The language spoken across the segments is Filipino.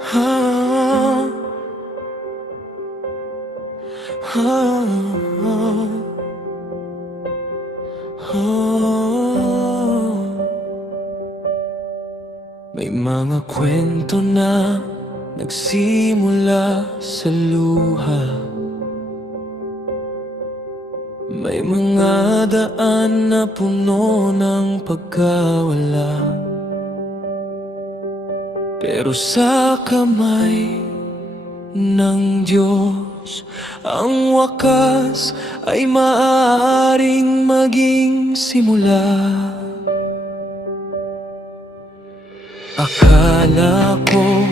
Ah, ah, ah. May mga kwento na nagsimula sa luha. May mga daan na puno ng pagkawala. Pero sa kamay ng Diyos, ang wakas ay maaaring maging simula. Akala ko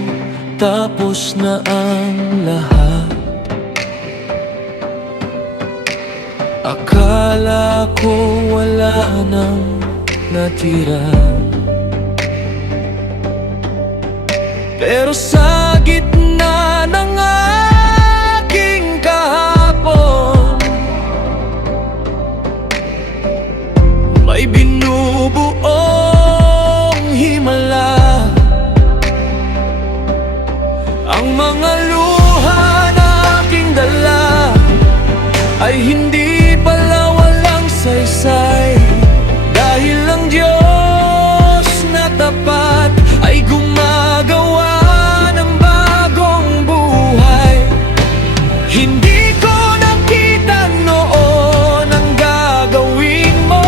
tapos na ang lahat. Akala ko wala nang natira. Pero sa gitna ng aking kahapon, may binubuong himala. Ang mga luha na aking dala ay hindi pala walang saysay, dahil ang Diyos na tapat ay gumagawa ng bagong buhay. Hindi ko nakita noon ang gagawin mo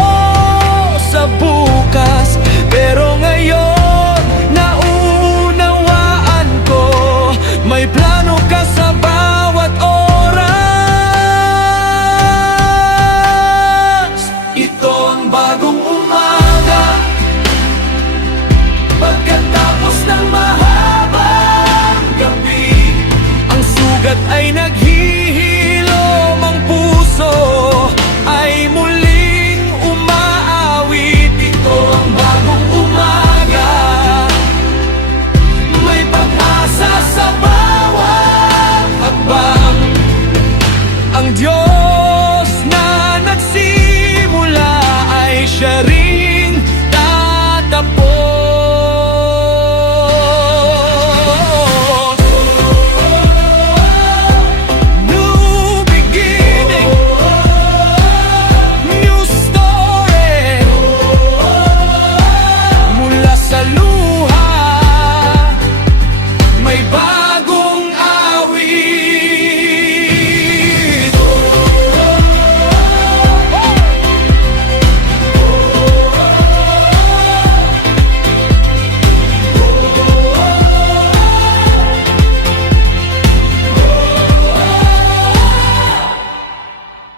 sa bukas, pero ngayon naunawaan ko, may plano ka sa bawat oras. Ito ang bagong umaga, pagkatapos ng mahabang gabi. Ang sugat ay naghihilom, ang puso ay muling umaawit. Ito ang bagong umaga, may pag-asa sa bawat hakbang. Ang Diyos na nagsimula ay siya ring tatapos. New beginning, new story. Mula sa luha, may bagong awit.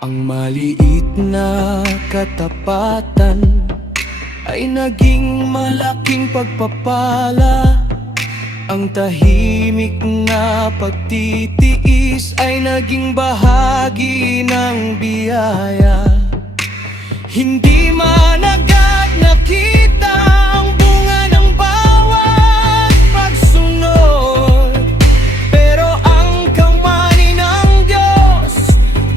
Ang maliit na katapatan ay naging malaking pagpapala. Ang tahimik na pagtitiis ay naging bahagi ng biyaya. Hindi man agad nakita ang bunga ng bawat pagsunod, pero ang kamay ng Diyos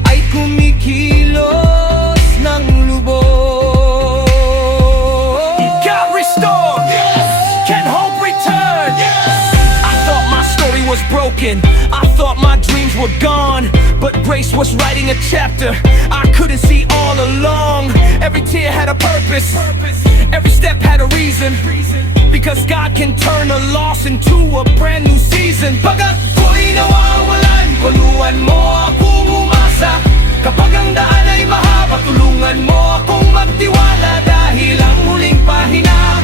ay kumikilos ng lubos. God restore, can hope return? I thought my story was broken, I thought my dreams were gone, but grace was writing a chapter I couldn't see all along. Every tear had a purpose, every step had a reason, because God can turn a loss into a brand new season. Pag ako'y nawawalan, tulungan mo akong umasa. Kapag ang daan ay mahaba, tulungan mo akong magtiwala, dahil ang muling pahina